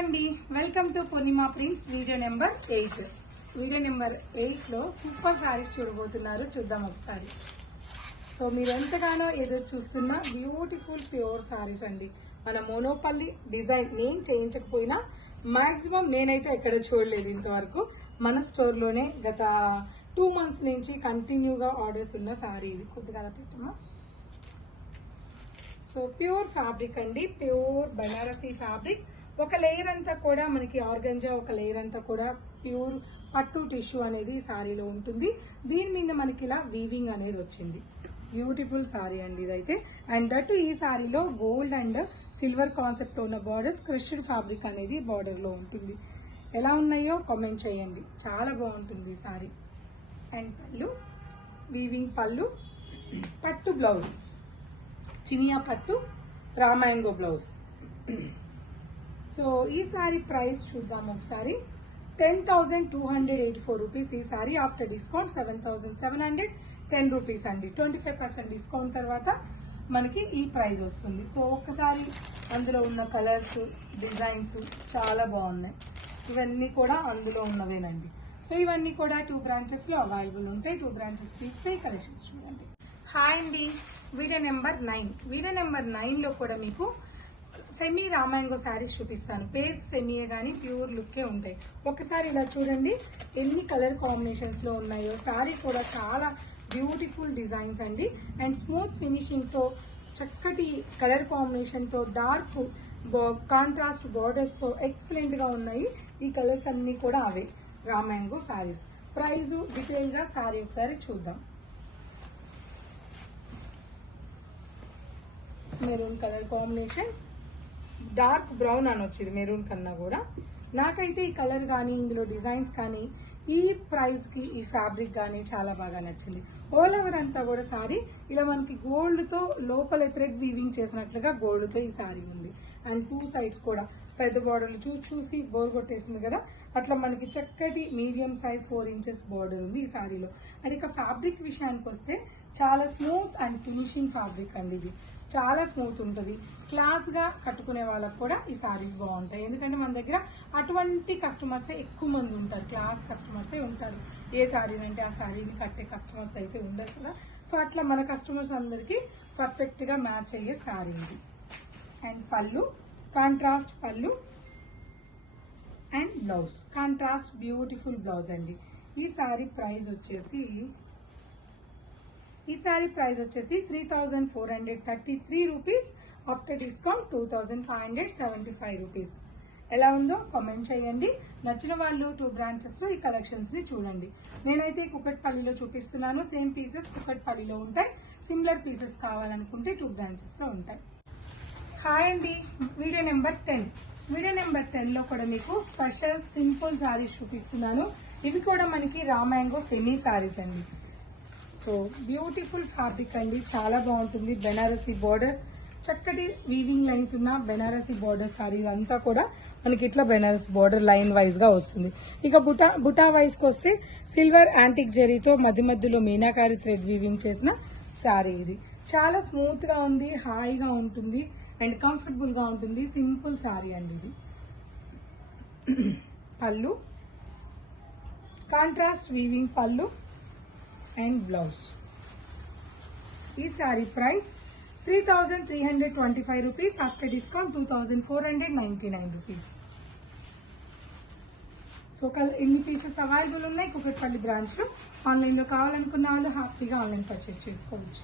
అండి, welcome to Purnima prints video number 8. Video number 8లో super sarees చూడబోతున్నారు. చూద్దాం ఒకసారి. సో మీరు ఎంతగానో ఎదురు చూస్తున్న బ్యూటిఫుల్ ప్యూర్ సారీస్ అండి. మన మోనోపల్లి డిజైన్ నేను చేయించకపోయినా మాక్సిమం నేనైతే ఎక్కడ చూడలేదు ఇంతవరకు. మన స్టోర్లోనే గత 2 months నుంచి కంటిన్యూగా ఆర్డర్స్ ఉన్న సారీ ఇది. కొద్దిగా పెట్టమా. సో ప్యూర్ ఫ్యాబ్రిక్ అండి, ప్యూర్ బనారసీ ఫ్యాబ్రిక్. ఒక లేయర్ అంతా కూడా మనకి ఆర్గంజా, ఒక లేయర్ అంతా కూడా ప్యూర్ పట్టు టిష్యూ అనేది సారీలో ఉంటుంది. దీని మీద మనకి ఇలా వీవింగ్ అనేది వచ్చింది. బ్యూటిఫుల్ సారీ అండి ఇదైతే. అండ్ దట్ ఈ సారీలో గోల్డ్ అండ్ సిల్వర్ కాన్సెప్ట్ లో ఉన్న బార్డర్స్, క్రష్డ్ ఫ్యాబ్రిక్ అనేది బార్డర్ లో ఉంటుంది. ఎలా ఉన్నాయో కామెంట్ చేయండి. చాలా బాగుంటుంది ఈ సారీ. అండ్ పళ్ళు, వీవింగ్ పళ్ళు, పట్టు బ్లౌజ్, చినియా పట్టు, రామాంగో బ్లౌజ్. సో ఈ సారీ ప్రైస్ చూద్దాం ఒకసారి. 10,284 రూపీస్ ఈ సారీ. ఆఫ్టర్ డిస్కౌంట్ 7,710 రూపీస్ అండి. 25% డిస్కౌంట్ తర్వాత మనకి ఈ ప్రైస్ వస్తుంది. సో ఒక్కసారి అందులో ఉన్న కలర్స్, డిజైన్స్ చాలా బాగున్నాయి. ఇవన్నీ కూడా అందులో ఉన్నవేనండి. సో ఇవన్నీ కూడా 2 branches లో అవైలబుల్ ఉంటాయి. 2 branches తీస్తే కలెక్షన్స్ చూడండి. హాయ్ అండి, వీడియో నెంబర్ 9. వీడియో నెంబర్ 9లో కూడా మీకు సెమీ రామాంగో శారీస్ చూపిస్తాను. పేరు సెమీయే కానీ ప్యూర్ లుక్కే ఉంటాయి. ఒకసారి ఇలా చూడండి ఎన్ని కలర్ కాంబినేషన్స్ లో ఉన్నాయో. శారీ కూడా చాలా బ్యూటిఫుల్ డిజైన్స్ అండి. అండ్ స్మూత్ ఫినిషింగ్ తో, చక్కటి కలర్ కాంబినేషన్ తో, డార్క్ కాంట్రాస్ట్ బార్డర్స్ తో ఎక్సలెంట్ గా ఉన్నాయి. ఈ కలర్స్ అన్ని కూడా అవే రామాంగో శారీస్. ప్రైస్ డీటెయిల్ గా శారీ ఒకసారి చూద్దాం. Maroon colour combination, dark brown అని వచ్చింది మెరూన్ కన్నా కూడా. నాకైతే ఈ కలర్ కానీ, ఇందులో డిజైన్స్ కానీ, ఈ ప్రైస్ కి ఈ ఫ్యాబ్రిక్ కానీ చాలా బాగా నచ్చింది. ఆల్ ఓవర్ అంతా కూడా సారీ ఇలా మనకి గోల్డ్ తో లోపల థ్రెడ్ వీవింగ్ చేసినట్లుగా గోల్డ్ తో ఈ సారీ ఉంది. అండ్ 2 sides కూడా పెద్ద బార్డర్లు చూసి బోర్ కొట్టేసింది కదా, అట్లా మనకి చక్కటి మీడియం సైజ్ 4 inches బార్డర్ ఉంది ఈ సారీలో. అండ్ ఇక ఫ్యాబ్రిక్ విషయానికి వస్తే చాలా స్మూత్ అండ్ ఫినిషింగ్ ఫ్యాబ్రిక్ అండి. ఇది చాలా స్మూత్ ఉంటుంది. క్లాస్ గా కట్టుకునే వాళ్ళకి కూడా ఈ సారీస్ బాగుంటాయి. ఎందుకంటే మన దగ్గర అటువంటి కస్టమర్సే ఎక్కువ మంది ఉంటారు, క్లాస్ కస్టమర్సే ఉంటారు. ఏ సారీ అంటే ఆ సారీని కట్టే కస్టమర్స్ అయితే ఉండరు కదా. సో అట్లా మన కస్టమర్స్ అందరికి పర్ఫెక్ట్ గా మ్యాచ్ అయ్యే సారీ ఇది. అండ్ పళ్ళు, కాంట్రాస్ట్ పళ్ళు and blouse, contrast beautiful blouse అండి. ఈ సారీ ప్రైస్ వచ్చేసి 3,433 రూపీస్. After discount 2,575 rupees. ఎలా ఉందో కామెంట్ చేయండి. నచ్చిన వాళ్ళు 2 branches లో ఈ కలెక్షన్స్ ని చూడండి. నేనైతే కుకట్పల్లిలో చూపిస్తున్నాను. సేమ్ పీసెస్ కుకట్పల్లిలో ఉంటాయి. సిమిలర్ పీసెస్ కావాలనుకుంటే 2 branches లో ఉంటాయి. హాయ్ అండి, వీడియో నెంబర్ 10. వీడియో నెంబర్ 10లో కూడా మీకు స్పెషల్ సింపుల్ సారీస్ చూపిస్తున్నాను. ఇవి కూడా మనకి రామాంగో సెమీ సారీస్ అండి. సో బ్యూటిఫుల్ ఫ్యాబ్రిక్ అండి, చాలా బాగుంటుంది. బెనారసీ బార్డర్స్, చక్కటి వీవింగ్ లైన్స్ ఉన్న బెనారసీ బార్డర్ సారీ అంతా కూడా మనకి ఇట్లా బెనారస్ బార్డర్ లైన్ వైజ్ గా వస్తుంది. ఇక బుటా వైజ్ కి వస్తే సిల్వర్ యాంటిక్ జరీతో మధ్యలో మీనాకారి థ్రెడ్ వీవింగ్ చేసిన సారీ ఇది. చాలా స్మూత్ గా ఉంది, హాయిగా ఉంటుంది అండ్ కంఫర్టబుల్ గా ఉంటుంది. సింపుల్ సారీ అండి ఇది. పళ్ళు, కాంట్రాస్ట్ వీవింగ్ పళ్ళు అండ్ బ్లౌజ్. ఈ sorry price 3,325 rupees. After discount 2,499 rupees. So ఎన్ని పీసెస్ అవైలబుల్ ఉన్నాయి కుకట్పల్లి బ్రాంచ్ లో. ఆన్లైన్ లో కావాలనుకున్న వాళ్ళు హ్యాపీగా ఆన్లైన్ పర్చేస్ చేసుకోవచ్చు.